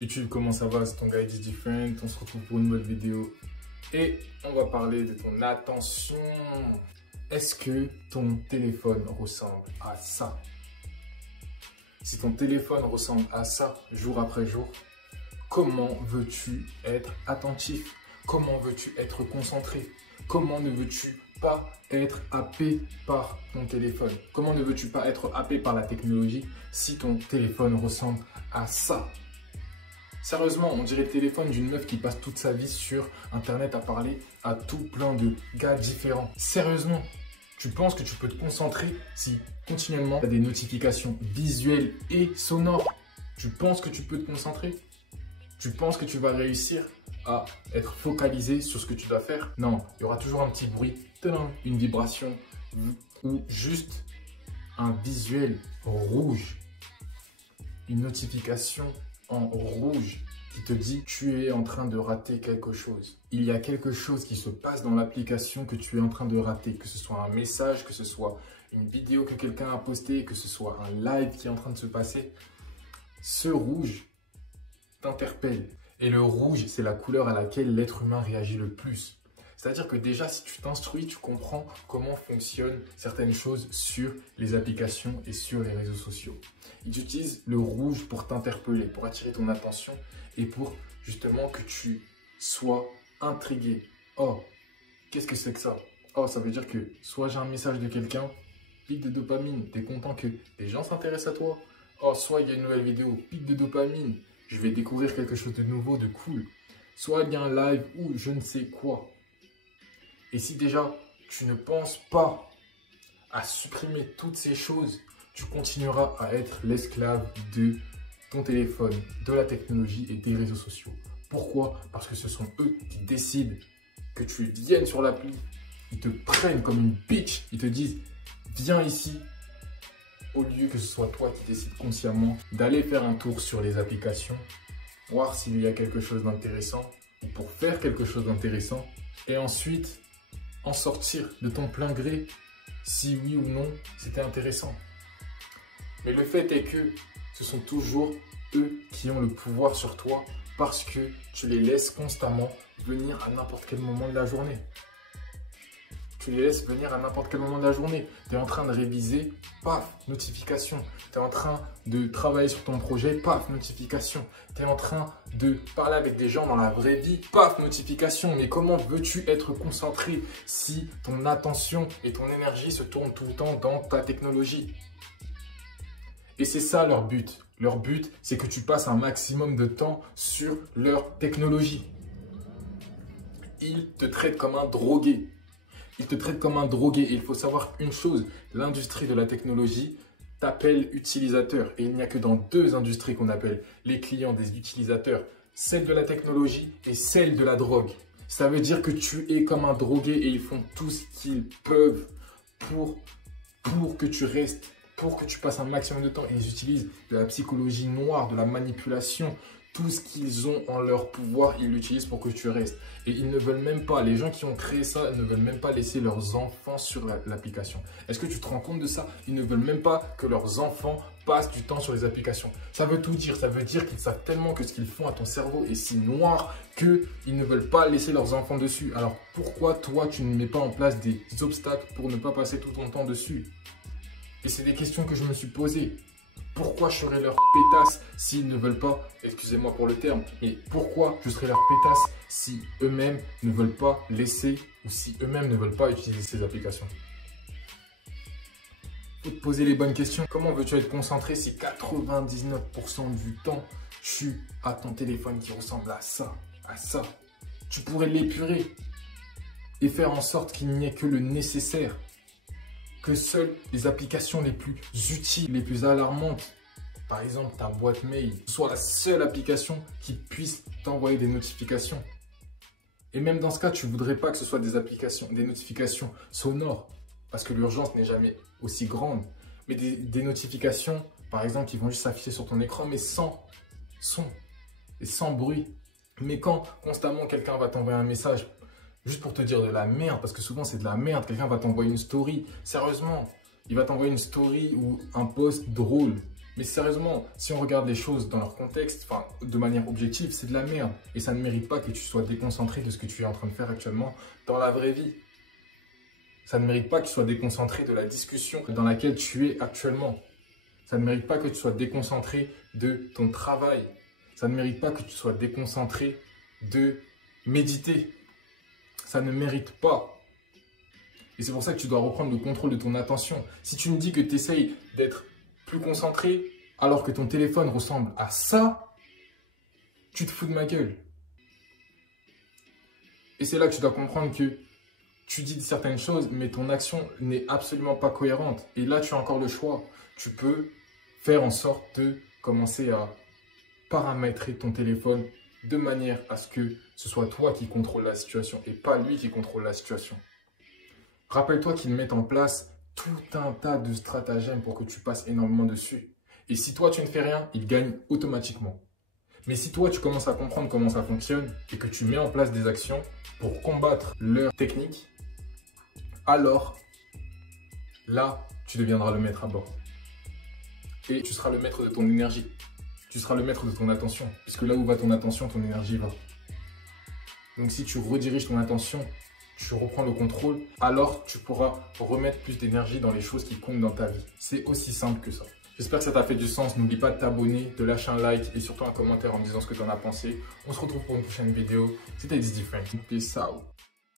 YouTube, comment ça va? C'est ton guide is different. On se retrouve pour une nouvelle vidéo et on va parler de ton attention. Est-ce que ton téléphone ressemble à ça? Si ton téléphone ressemble à ça jour après jour, comment veux-tu être attentif? Comment veux-tu être concentré? Comment ne veux-tu pas être happé par ton téléphone? Comment ne veux-tu pas être happé par la technologie si ton téléphone ressemble à ça? Sérieusement, on dirait le téléphone d'une meuf qui passe toute sa vie sur Internet à parler à tout plein de gars différents. Sérieusement, tu penses que tu peux te concentrer si continuellement tu as des notifications visuelles et sonores? Tu penses que tu peux te concentrer? Tu penses que tu vas réussir à être focalisé sur ce que tu dois faire? Non, il y aura toujours un petit bruit, une vibration ou juste un visuel rouge, une notification en rouge qui te dit que tu es en train de rater quelque chose. Il y a quelque chose qui se passe dans l'application que tu es en train de rater, que ce soit un message, que ce soit une vidéo que quelqu'un a postée, que ce soit un live qui est en train de se passer. Ce rouge t'interpelle. Et le rouge, c'est la couleur à laquelle l'être humain réagit le plus. C'est-à-dire que déjà, si tu t'instruis, tu comprends comment fonctionnent certaines choses sur les applications et sur les réseaux sociaux. Ils utilisent le rouge pour t'interpeller, pour attirer ton attention et pour justement que tu sois intrigué. Oh, qu'est-ce que c'est que ça? Oh, ça veut dire que soit j'ai un message de quelqu'un, pic de dopamine, tu es content que les gens s'intéressent à toi. Oh, soit il y a une nouvelle vidéo, pic de dopamine, je vais découvrir quelque chose de nouveau, de cool. Soit il y a un live ou je ne sais quoi. Et si déjà, tu ne penses pas à supprimer toutes ces choses, tu continueras à être l'esclave de ton téléphone, de la technologie et des réseaux sociaux. Pourquoi? Parce que ce sont eux qui décident que tu viennes sur l'appli. Ils te prennent comme une bitch. Ils te disent, viens ici. Au lieu que ce soit toi qui décides consciemment d'aller faire un tour sur les applications, voir s'il y a quelque chose d'intéressant ou pour faire quelque chose d'intéressant et ensuite en sortir de ton plein gré si oui ou non c'était intéressant. Mais le fait est que ce sont toujours eux qui ont le pouvoir sur toi parce que tu les laisses constamment venir à n'importe quel moment de la journée. Tu les laisses venir à n'importe quel moment de la journée. Tu es en train de réviser, paf, notification. Tu es en train de travailler sur ton projet, paf, notification. Tu es en train de parler avec des gens dans la vraie vie, paf, notification. Mais comment veux-tu être concentré si ton attention et ton énergie se tournent tout le temps dans ta technologie? Et c'est ça leur but. Leur but, c'est que tu passes un maximum de temps sur leur technologie. Ils te traitent comme un drogué. Ils te traitent comme un drogué et il faut savoir une chose, l'industrie de la technologie t'appelle utilisateur et il n'y a que dans deux industries qu'on appelle les clients des utilisateurs, celle de la technologie et celle de la drogue. Ça veut dire que tu es comme un drogué et ils font tout ce qu'ils peuvent pour que tu restes, pour que tu passes un maximum de temps et ils utilisent de la psychologie noire, de la manipulation. Tout ce qu'ils ont en leur pouvoir, ils l'utilisent pour que tu restes. Et ils ne veulent même pas, les gens qui ont créé ça ne veulent même pas laisser leurs enfants sur l'application. Est-ce que tu te rends compte de ça? Ils ne veulent même pas que leurs enfants passent du temps sur les applications. Ça veut tout dire. Ça veut dire qu'ils savent tellement que ce qu'ils font à ton cerveau est si noir qu'ils ne veulent pas laisser leurs enfants dessus. Alors pourquoi toi, tu ne mets pas en place des obstacles pour ne pas passer tout ton temps dessus? Et c'est des questions que je me suis posées. Pourquoi je serais leur pétasse s'ils ne veulent pas, excusez-moi pour le terme, mais pourquoi je serais leur pétasse si eux-mêmes ne veulent pas laisser ou si eux-mêmes ne veulent pas utiliser ces applications? Il faut te poser les bonnes questions. Comment veux-tu être concentré si 99% du temps, tu as ton téléphone qui ressemble à ça, à ça? Tu pourrais l'épurer et faire en sorte qu'il n'y ait que le nécessaire. Que seules les applications les plus utiles, les plus alarmantes, par exemple ta boîte mail, soit la seule application qui puisse t'envoyer des notifications. Et même dans ce cas, tu ne voudrais pas que ce soit des applications, des notifications sonores, parce que l'urgence n'est jamais aussi grande. Mais des notifications, par exemple, qui vont juste s'afficher sur ton écran, mais sans son et sans bruit. Mais quand constamment quelqu'un va t'envoyer un message, juste pour te dire de la merde, parce que souvent c'est de la merde, quelqu'un va t'envoyer une story, sérieusement, il va t'envoyer une story ou un post drôle. Mais sérieusement, si on regarde les choses dans leur contexte, enfin, de manière objective, c'est de la merde. Et ça ne mérite pas que tu sois déconcentré de ce que tu es en train de faire actuellement dans la vraie vie. Ça ne mérite pas que tu sois déconcentré de la discussion dans laquelle tu es actuellement. Ça ne mérite pas que tu sois déconcentré de ton travail. Ça ne mérite pas que tu sois déconcentré de méditer. Ça ne mérite pas. Et c'est pour ça que tu dois reprendre le contrôle de ton attention. Si tu me dis que tu essayes d'être plus concentré alors que ton téléphone ressemble à ça, tu te fous de ma gueule. Et c'est là que tu dois comprendre que tu dis certaines choses, mais ton action n'est absolument pas cohérente. Et là, tu as encore le choix. Tu peux faire en sorte de commencer à paramétrer ton téléphone de manière à ce que ce soit toi qui contrôle la situation et pas lui qui contrôle la situation. Rappelle-toi qu'ils mettent en place tout un tas de stratagèmes pour que tu passes énormément dessus. Et si toi, tu ne fais rien, ils gagnent automatiquement. Mais si toi, tu commences à comprendre comment ça fonctionne et que tu mets en place des actions pour combattre leur technique, alors là, tu deviendras le maître à bord. Et tu seras le maître de ton énergie. Tu seras le maître de ton attention. Puisque là où va ton attention, ton énergie va. Donc si tu rediriges ton attention, tu reprends le contrôle, alors tu pourras remettre plus d'énergie dans les choses qui comptent dans ta vie. C'est aussi simple que ça. J'espère que ça t'a fait du sens. N'oublie pas de t'abonner, de lâcher un like et surtout un commentaire en me disant ce que tu en as pensé. On se retrouve pour une prochaine vidéo. C'était It's Different. Peace out.